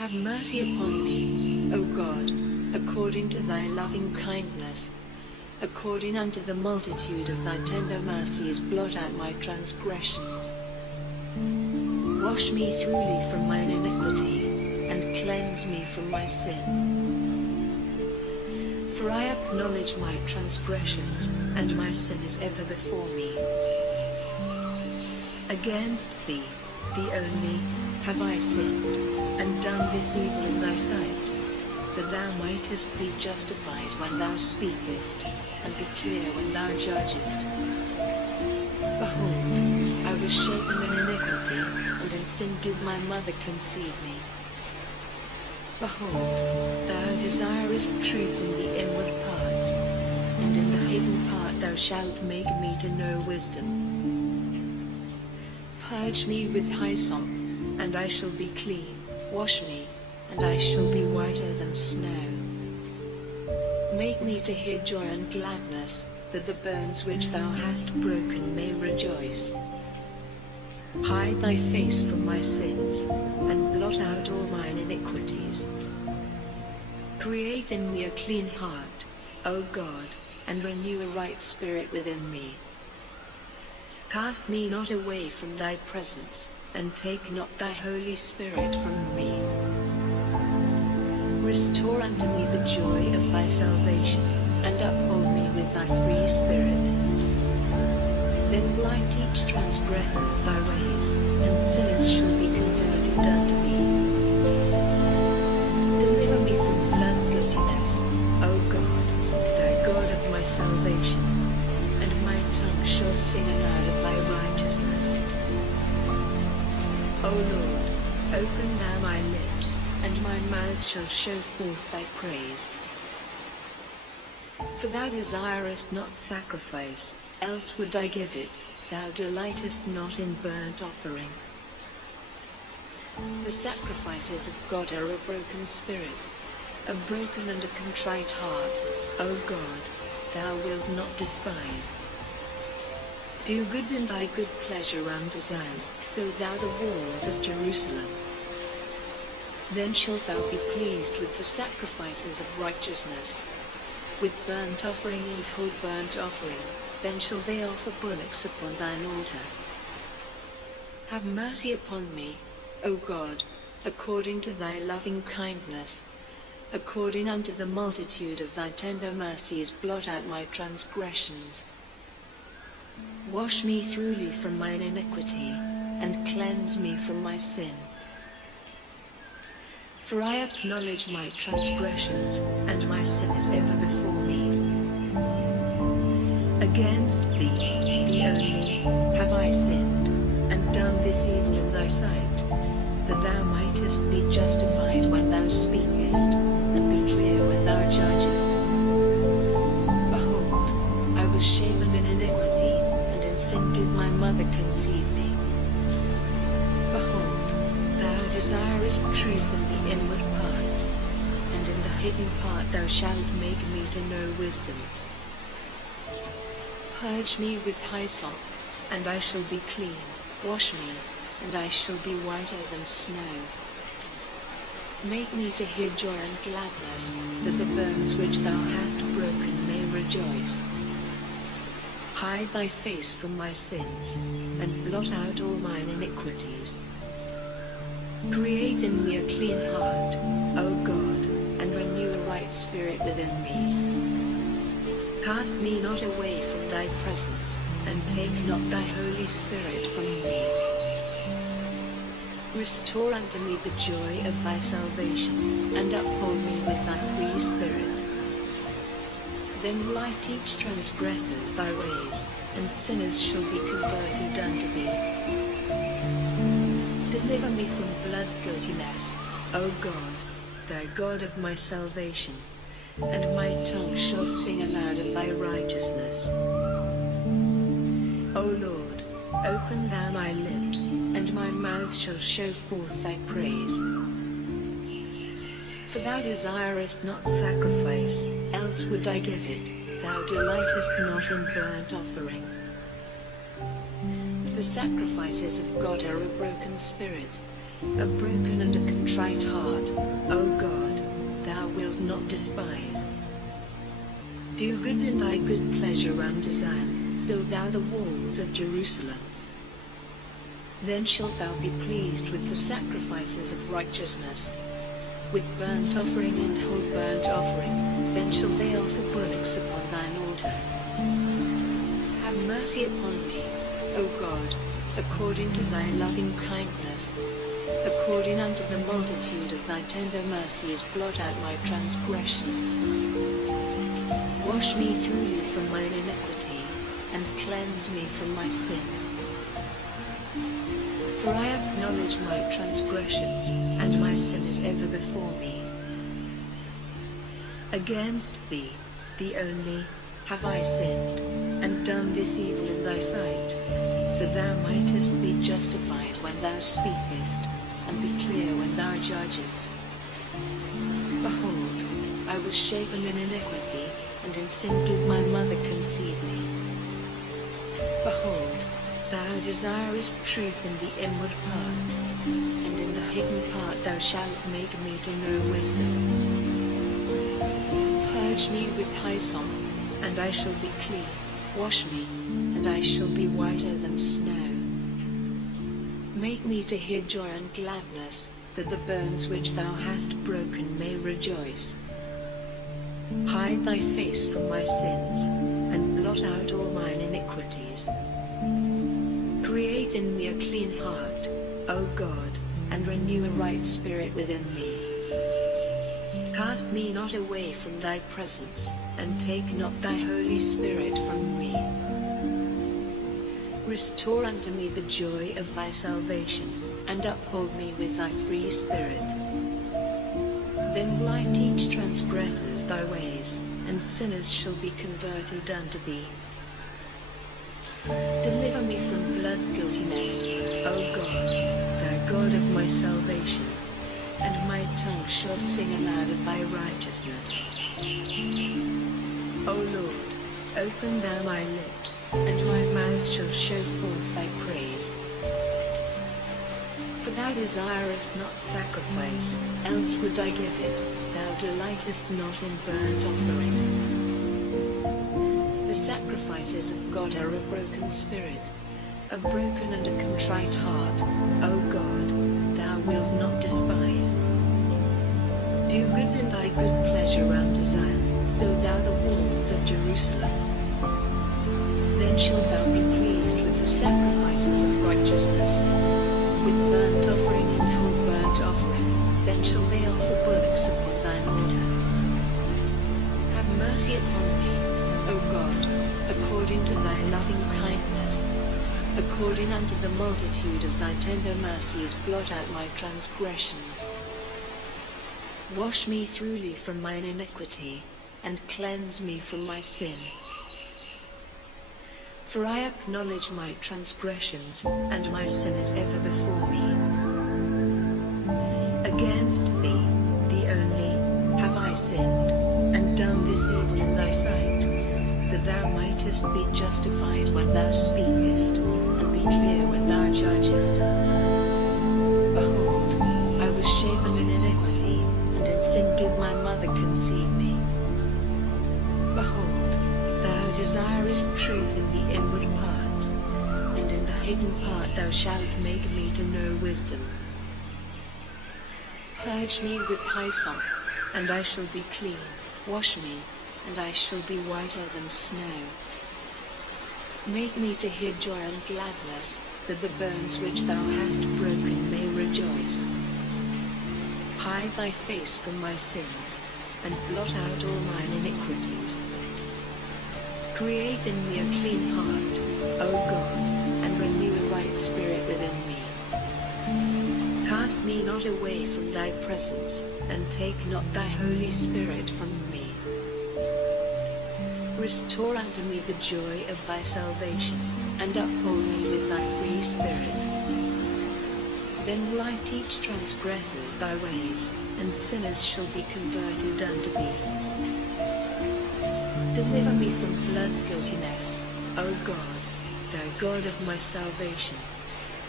Have mercy upon me, O God, according to thy loving kindness. According unto the multitude of thy tender mercies, blot out my transgressions. Wash me thoroughly from mine iniquity, and cleanse me from my sin. For I acknowledge my transgressions, and my sin is ever before me. Against thee, thee only, have I sinned, and done this evil in thy sight, that thou mightest be justified when thou speakest, and be clear when thou judgest. Behold, I was shapen in iniquity, and in sin did my mother conceive me. Behold, thou desirest truth in the inward parts, and in the hidden part thou shalt make me to know wisdom. Purge me with hyssop, and I shall be clean. Wash me, and I shall be whiter than snow. Make me to hear joy and gladness, that the bones which thou hast broken may rejoice. Hide thy face from my sins, and blot out all mine iniquities. Create in me a clean heart, O God, and renew a right spirit within me. Cast me not away from thy presence, and take not thy Holy Spirit from me. Restore unto me the joy of thy salvation, and uphold me with thy free spirit. Then will I teach transgressors thy ways, and sinners shall be converted unto thee. Deliver me from blood guiltiness, O God, thy God of my salvation, and my tongue shall sing aloud of thy righteousness. O Lord, open thou my lips, and my mouth shall show forth thy praise. For thou desirest not sacrifice, else would I give it, thou delightest not in burnt offering. The sacrifices of God are a broken spirit, a broken and a contrite heart, O God, thou wilt not despise. Do good in thy good pleasure unto Zion, fill thou the walls of Jerusalem. Then shalt thou be pleased with the sacrifices of righteousness, with burnt offering and whole burnt offering, then shall they offer bullocks upon thine altar. Have mercy upon me, O God, according to thy loving kindness. According unto the multitude of thy tender mercies, blot out my transgressions. Wash me thoroughly from mine iniquity, and cleanse me from my sin. For I acknowledge my transgressions, and my sin is ever before me. Against thee, thee only, have I sinned, and done this evil in thy sight, that thou mightest be justified when thou speakest, and be clear when thou judgest. Behold, I was shapen in iniquity, and in sin did my mother conceive me. Behold, thou desirest truth in the inward parts, and in the hidden part thou shalt make me to know wisdom. Purge me with hyssop, and I shall be clean. Wash me, and I shall be whiter than snow. Make me to hear joy and gladness, that the bones which thou hast broken may rejoice. Hide thy face from my sins, and blot out all mine iniquities. Create in me a clean heart, O God, and renew a right spirit within me. Cast me not away from thy presence, and take not thy Holy Spirit from me. Restore unto me the joy of thy salvation, and uphold me with thy free spirit. Then will I teach transgressors thy ways, and sinners shall be converted unto thee. Deliver me from blood guiltiness, O God, thy God of my salvation, and my tongue shall sing aloud of thy righteousness. O Lord, open thou my lips, and my mouth shall show forth thy praise. For thou desirest not sacrifice, else would I give it, thou delightest not in burnt offering. The sacrifices of God are a broken spirit, a broken and a contrite heart, O God, thou wilt not despise. Do good in thy good pleasure unto Zion, build thou the walls of Jerusalem. Then shalt thou be pleased with the sacrifices of righteousness, with burnt offering and whole burnt offering, then shall they offer bullocks upon thine altar. Have mercy upon me, O God, according to thy loving kindness. According unto the multitude of thy tender mercies, blot out my transgressions. Wash me thoroughly from mine iniquity, and cleanse me from my sin. For I acknowledge my transgressions, and my sin is ever before me. Against thee, thee only, have I sinned, and done this evil in thy sight, that thou mightest be justified when thou speakest, and be clear when thou judgest. Behold, I was shapen in iniquity, and in sin did my mother conceive me. Behold, thou desirest truth in the inward parts, and in the hidden part thou shalt make me to know wisdom. Purge me with hyssop, and I shall be clean. Wash me, and I shall be whiter than snow. Make me to hear joy and gladness, that the bones which thou hast broken may rejoice. Hide thy face from my sins, and blot out all mine iniquities. Create in me a clean heart, O God, and renew a right spirit within me. Cast me not away from thy presence, and take not thy Holy Spirit from me. Restore unto me the joy of thy salvation, and uphold me with thy free spirit. Then will I teach transgressors thy ways, and sinners shall be converted unto thee. Deliver me from blood guiltiness, O God, thou God of my salvation, and my tongue shall sing aloud of thy righteousness. O Lord, open thou my lips, and my mouth shall show forth thy praise. For thou desirest not sacrifice, else would I give it, thou delightest not in burnt offering. The sacrifices of God are a broken spirit, a broken and a contrite heart, O God, thou wilt not despise. Do good in thy good pleasure unto Zion, build thou the walls of Jerusalem. Then shalt thou be pleased with the sacrifices of righteousness, with burnt offering and whole burnt offering, then shall they offer bullocks upon thine altar. Have mercy upon me, O God, according to thy loving kindness. According unto the multitude of thy tender mercies, blot out my transgressions. Wash me thoroughly from mine iniquity, and cleanse me from my sin. For I acknowledge my transgressions, and my sin is ever before me. Against thee, thee only, have I sinned, and done this evil in thy sight, that thou mightest be justified when thou speakest, and be clear when thou judgest. Behold, I was shapen in iniquity, and in sin did my mother conceive me. Behold, thou desirest truth in the inward parts, and in the hidden part thou shalt make me to know wisdom. Purge me with hyssop, and I shall be clean. Wash me, and I shall be whiter than snow. Make me to hear joy and gladness, that the bones which thou hast broken may rejoice. Hide thy face from my sins, and blot out all mine iniquities. Create in me a clean heart, O God, and renew a right spirit within me. Cast me not away from thy presence, and take not thy Holy Spirit from me. Restore unto me the joy of thy salvation, and uphold me with thy free spirit. Then will I teach transgressors thy ways, and sinners shall be converted unto thee. Deliver me from blood guiltiness, O God, thou God of my salvation,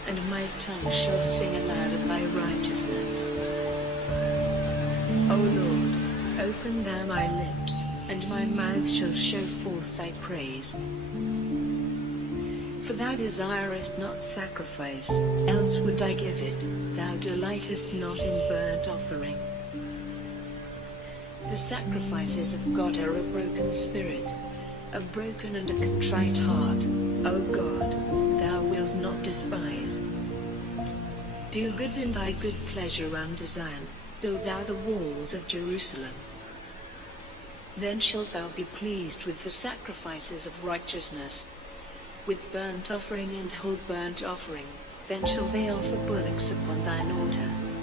and my tongue shall sing aloud of thy righteousness. O Lord, open thou my lips, and my mouth shall show forth thy praise. For thou desirest not sacrifice, else would I give it, thou delightest not in burnt offering. The sacrifices of God are a broken spirit, a broken and a contrite heart, O God, thou wilt not despise. Do good in thy good pleasure unto Zion, build thou the walls of Jerusalem. Then shalt thou be pleased with the sacrifices of righteousness, with burnt offering and whole burnt offering, then shall they offer bullocks upon thine altar.